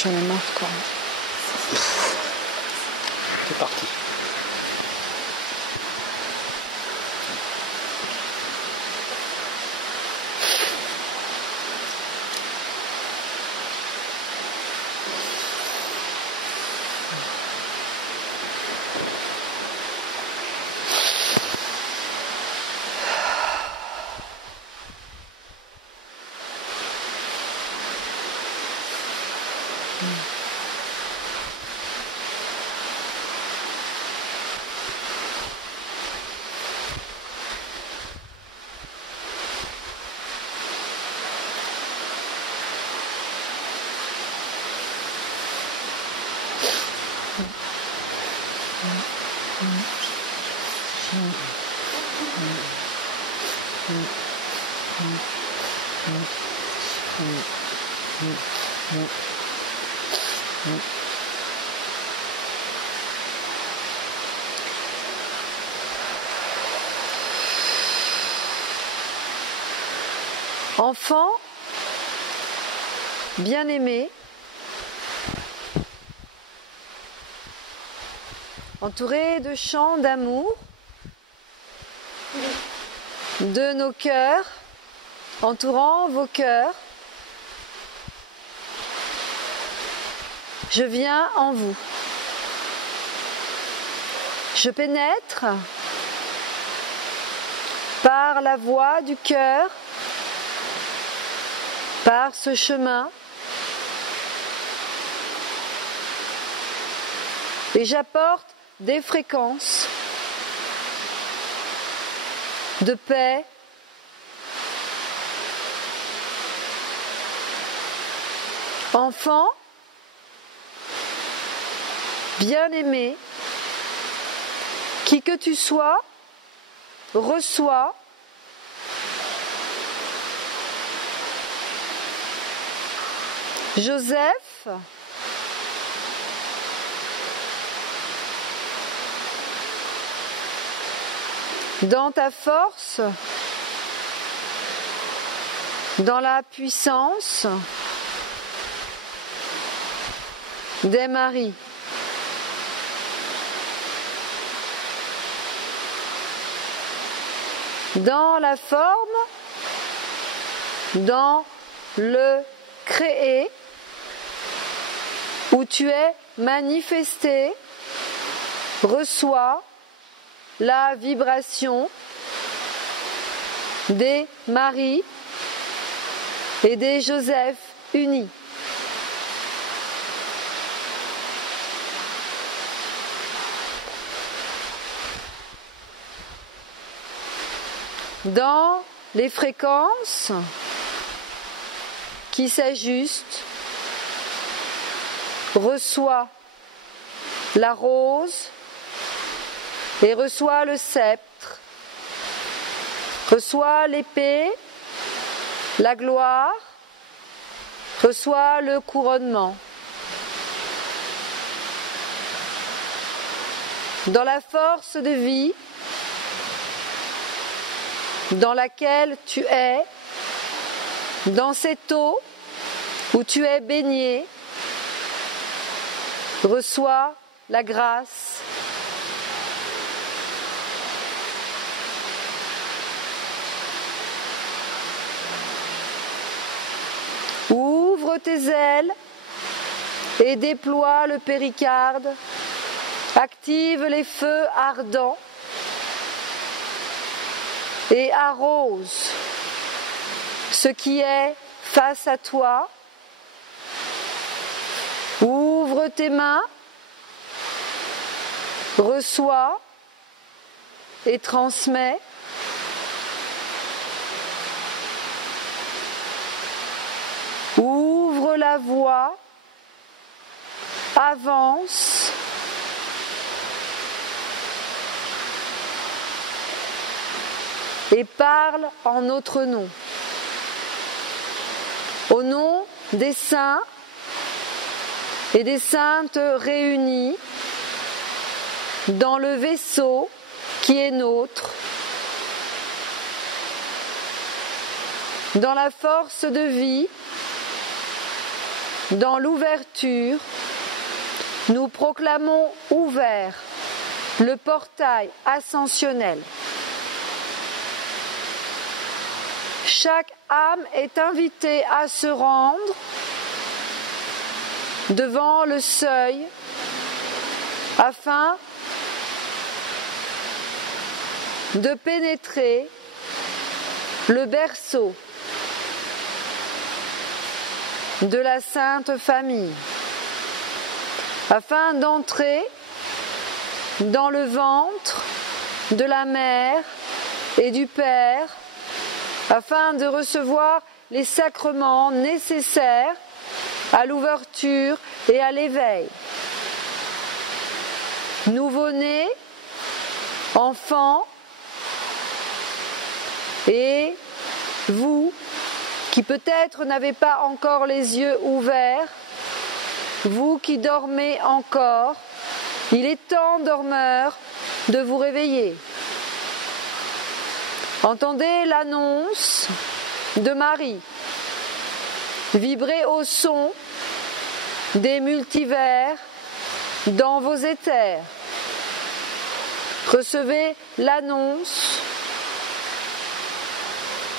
J'en ai marre quoi. C'est parti. Enfant, bien-aimé, entouré de chants d'amour, de nos cœurs, entourant vos cœurs, je viens en vous. Je pénètre par la voie du cœur, par ce chemin, et j'apporte des fréquences de paix, enfant, bien-aimé, qui que tu sois, reçois Joseph, dans ta force, dans la puissance des maris. Dans la forme, dans le créé, où tu es manifesté, reçois la vibration des Marie et des Joseph unis. Dans les fréquences qui s'ajustent, reçois la rose et reçois le sceptre, reçois l'épée, la gloire, reçois le couronnement. Dans la force de vie dans laquelle tu es, dans cette eau où tu es baigné, reçois la grâce. Ouvre tes ailes et déploie le péricarde. Active les feux ardents et arrose ce qui est face à toi. Ouvre tes mains, reçois et transmets. Ouvre la voie, avance. Et parle en notre nom. Au nom des saints et des saintes réunis dans le vaisseau qui est nôtre, dans la force de vie dans l'ouverture, nous proclamons ouvert le portail ascensionnel. Chaque âme est invitée à se rendre devant le seuil afin de pénétrer le berceau de la Sainte Famille, afin d'entrer dans le ventre de la Mère et du Père, afin de recevoir les sacrements nécessaires à l'ouverture et à l'éveil. Nouveau-né, enfant, et vous qui peut-être n'avez pas encore les yeux ouverts, vous qui dormez encore, il est temps, dormeurs, de vous réveiller. Entendez l'annonce de Marie, vibrez au son des multivers dans vos éthers. Recevez l'annonce,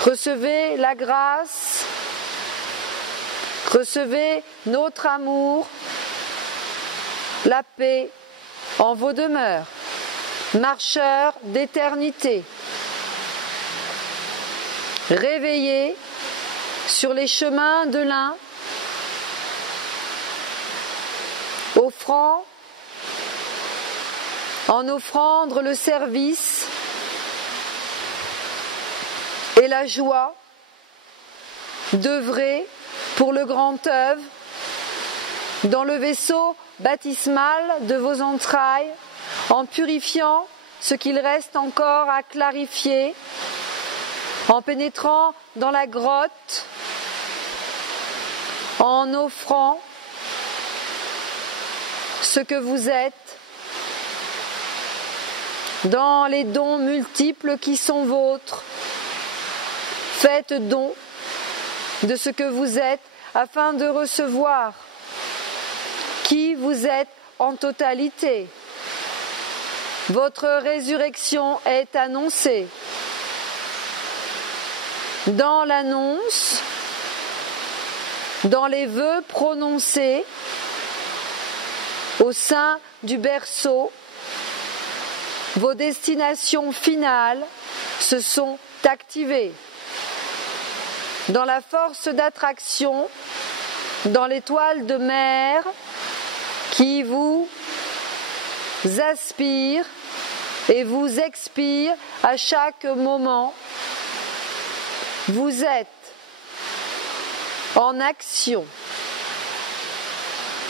recevez la grâce, recevez notre amour, la paix en vos demeures, marcheurs d'éternité. Réveillez sur les chemins de l'un, en offrande le service et la joie d'œuvrer pour le grand œuvre dans le vaisseau baptismal de vos entrailles, en purifiant ce qu'il reste encore à clarifier, en pénétrant dans la grotte, en offrant ce que vous êtes, dans les dons multiples qui sont vôtres. Faites don de ce que vous êtes afin de recevoir qui vous êtes en totalité. Votre résurrection est annoncée. Dans l'annonce, dans les vœux prononcés au sein du berceau, vos destinations finales se sont activées. Dans la force d'attraction, dans l'étoile de mer qui vous aspire et vous expire à chaque moment, vous êtes en action,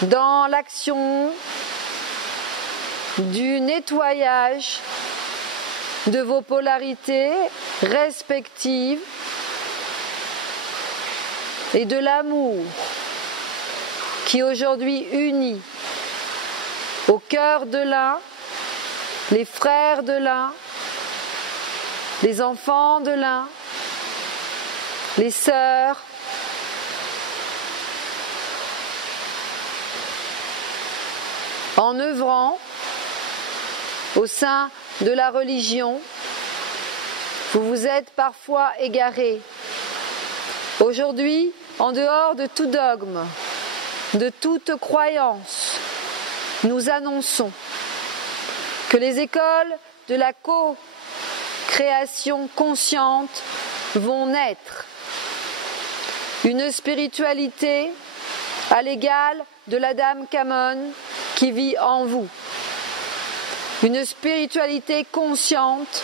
dans l'action du nettoyage de vos polarités respectives et de l'amour qui aujourd'hui unit au cœur de l'un les frères de l'un, les enfants de l'un, les sœurs, en œuvrant au sein de la religion, vous vous êtes parfois égarés. Aujourd'hui, en dehors de tout dogme, de toute croyance, nous annonçons que les écoles de la co-création consciente vont naître. Une spiritualité à l'égal de la Dame Kamon qui vit en vous. Une spiritualité consciente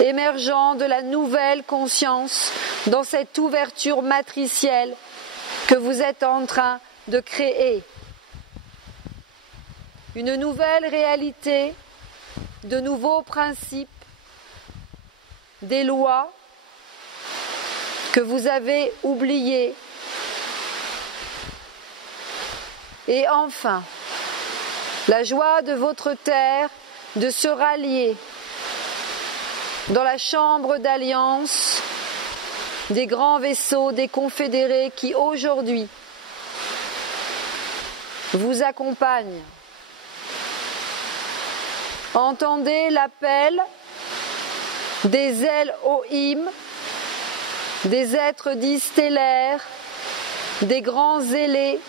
émergeant de la nouvelle conscience dans cette ouverture matricielle que vous êtes en train de créer. Une nouvelle réalité, de nouveaux principes, des lois que vous avez oubliées. Et enfin, la joie de votre terre de se rallier dans la chambre d'alliance des grands vaisseaux des confédérés qui aujourd'hui vous accompagne. Entendez l'appel des Elohim, des êtres dits stellaires, des grands zélés.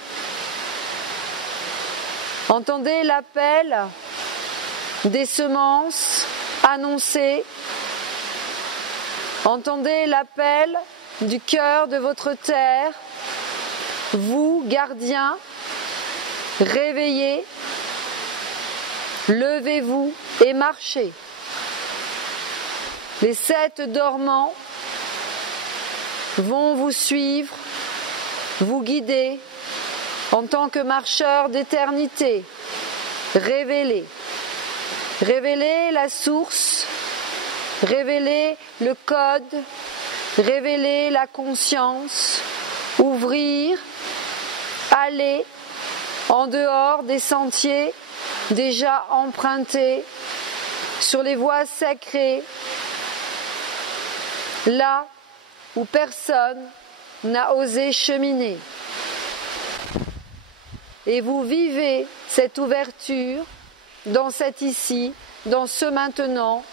Entendez l'appel des semences annoncées. Entendez l'appel du cœur de votre terre. Vous, gardiens, réveillez, levez-vous et marchez. Les 7 dormants vont vous suivre, vous guider en tant que marcheurs d'éternité. Révélez. Révélez la source, révélez le code, révélez la conscience, ouvrir, aller en dehors des sentiers déjà empruntés, sur les voies sacrées, là où personne n'a osé cheminer. Et vous vivez cette ouverture dans cet ici, dans ce maintenant,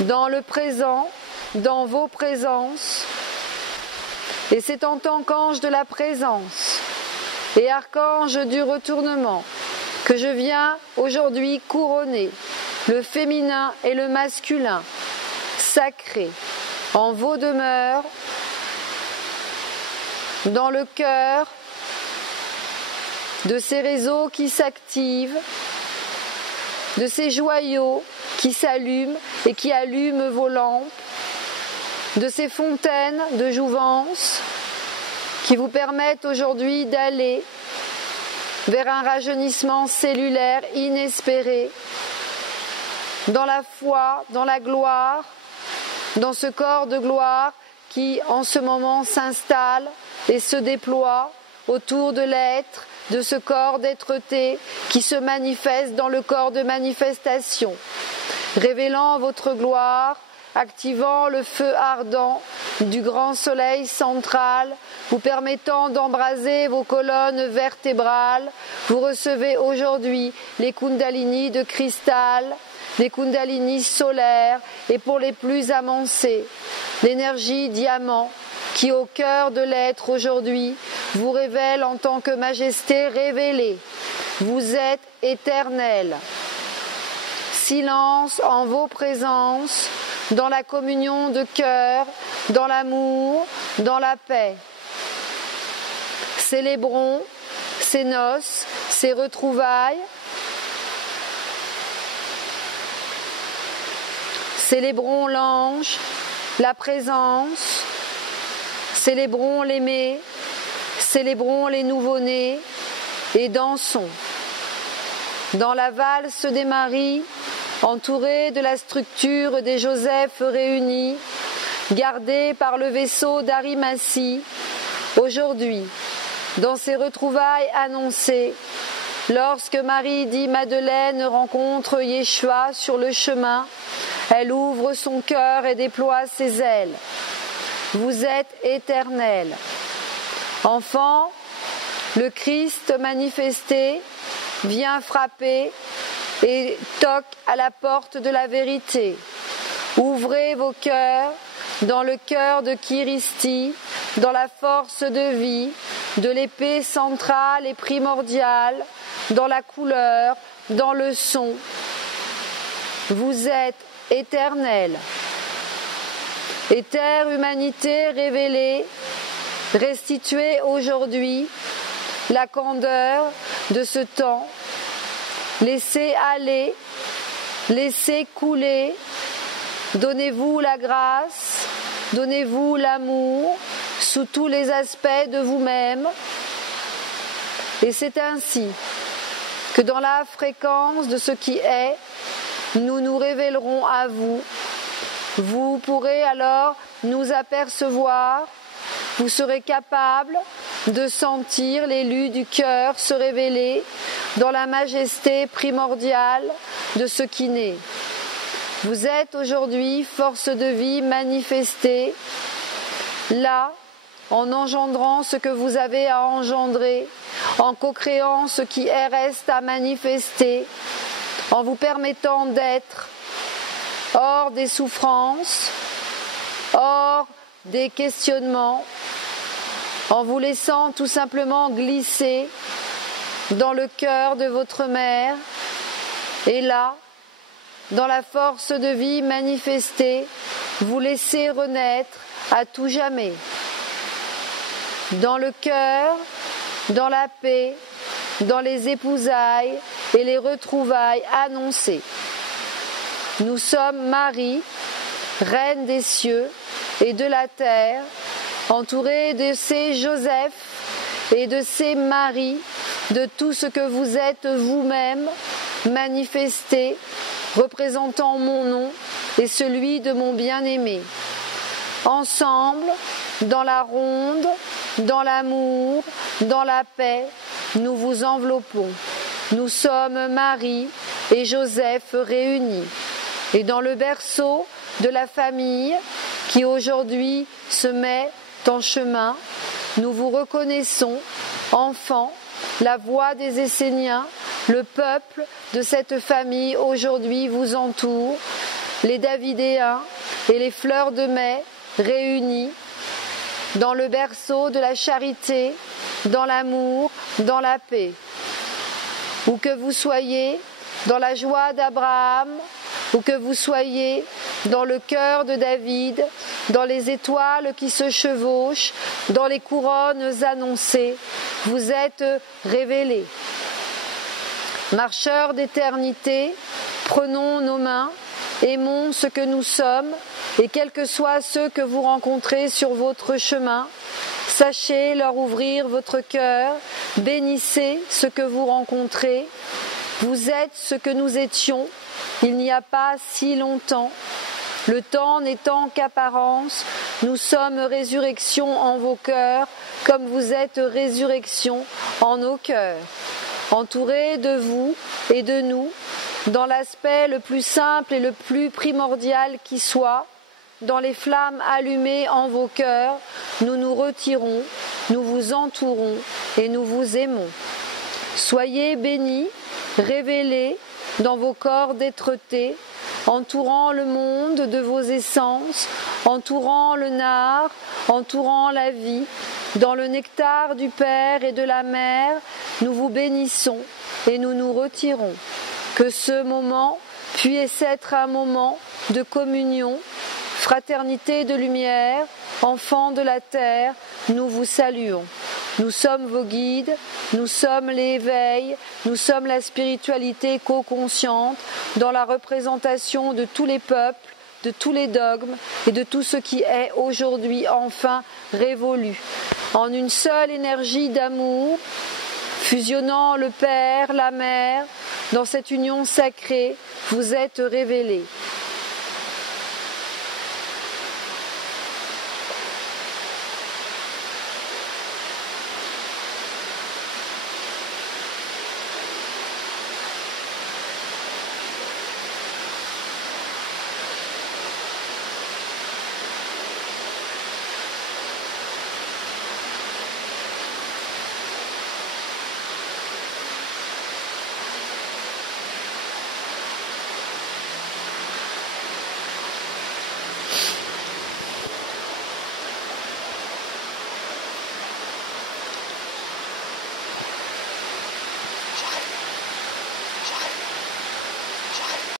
dans le présent, dans vos présences. Et c'est en tant qu'ange de la présence et archange du retournement que je viens aujourd'hui couronner le féminin et le masculin sacré en vos demeures, dans le cœur de ces réseaux qui s'activent, de ces joyaux qui s'allument et qui allument vos lampes, de ces fontaines de jouvence qui vous permettent aujourd'hui d'aller vers un rajeunissement cellulaire inespéré, dans la foi, dans la gloire, dans ce corps de gloire qui en ce moment s'installe et se déploie autour de l'être, de ce corps d'être-té qui se manifeste dans le corps de manifestation, révélant votre gloire, activant le feu ardent du grand soleil central, vous permettant d'embraser vos colonnes vertébrales. Vous recevez aujourd'hui les kundalinis de cristal, les kundalinis solaires et pour les plus avancés, l'énergie diamant qui au cœur de l'être aujourd'hui vous révèle en tant que majesté révélée. Vous êtes éternel. Silence en vos présences, dans la communion de cœur, dans l'amour, dans la paix. Célébrons ces noces, ces retrouvailles. Célébrons l'ange, la présence. Célébrons l'aimé, célébrons les nouveau-nés et dansons. Dans la valse des Maries, entourés de la structure des Joseph réunis, gardés par le vaisseau d'Arimathie, aujourd'hui, dans ces retrouvailles annoncées, lorsque Marie dit Madeleine rencontre Yeshua sur le chemin, elle ouvre son cœur et déploie ses ailes. Vous êtes éternel. Enfant, le Christ manifesté vient frapper et toque à la porte de la vérité. Ouvrez vos cœurs dans le cœur de Kiristi, dans la force de vie, de l'épée centrale et primordiale, dans la couleur, dans le son. Vous êtes éternel. Éther, humanité révélée, restituez aujourd'hui la candeur de ce temps. Laissez aller, laissez couler, donnez-vous la grâce, donnez-vous l'amour sous tous les aspects de vous-même. Et c'est ainsi que dans la fréquence de ce qui est, nous nous révélerons à vous. Vous pourrez alors nous apercevoir, vous serez capable de sentir l'élu du cœur se révéler dans la majesté primordiale de ce qui naît. Vous êtes aujourd'hui force de vie manifestée, là, en engendrant ce que vous avez à engendrer, en co-créant ce qui reste à manifester, en vous permettant d'être hors des souffrances, hors des questionnements, en vous laissant tout simplement glisser dans le cœur de votre mère, et là, dans la force de vie manifestée, vous laissez renaître à tout jamais. Dans le cœur, dans la paix, dans les épousailles et les retrouvailles annoncées. Nous sommes Marie, Reine des cieux et de la terre, entourée de ces Joseph et de ces Marie, de tout ce que vous êtes vous-même, manifesté, représentant mon nom et celui de mon bien-aimé. Ensemble, dans la ronde, dans l'amour, dans la paix, nous vous enveloppons. Nous sommes Marie et Joseph réunis. Et dans le berceau de la famille qui aujourd'hui se met en chemin, nous vous reconnaissons, enfants, la voix des Esséniens, le peuple de cette famille aujourd'hui vous entoure, les Davidéens et les fleurs de mai réunis dans le berceau de la charité, dans l'amour, dans la paix. Où que vous soyez, dans la joie d'Abraham, où que vous soyez, dans le cœur de David, dans les étoiles qui se chevauchent, dans les couronnes annoncées, vous êtes révélés. Marcheurs d'éternité, prenons nos mains, aimons ce que nous sommes, et quels que soient ceux que vous rencontrez sur votre chemin, sachez leur ouvrir votre cœur, bénissez ce que vous rencontrez. Vous êtes ce que nous étions, il n'y a pas si longtemps. Le temps n'étant qu'apparence, nous sommes résurrection en vos cœurs, comme vous êtes résurrection en nos cœurs. Entourés de vous et de nous, dans l'aspect le plus simple et le plus primordial qui soit, dans les flammes allumées en vos cœurs, nous nous retirons, nous vous entourons et nous vous aimons. Soyez bénis, révélés dans vos corps d'être-té, entourant le monde de vos essences, entourant le nard, entourant la vie. Dans le nectar du Père et de la Mère, nous vous bénissons et nous nous retirons. Que ce moment puisse être un moment de communion, fraternité de lumière, enfants de la terre, nous vous saluons. Nous sommes vos guides, nous sommes l'éveil, nous sommes la spiritualité co-consciente dans la représentation de tous les peuples, de tous les dogmes et de tout ce qui est aujourd'hui enfin révolu. En une seule énergie d'amour, fusionnant le Père, la Mère, dans cette union sacrée, vous êtes révélés.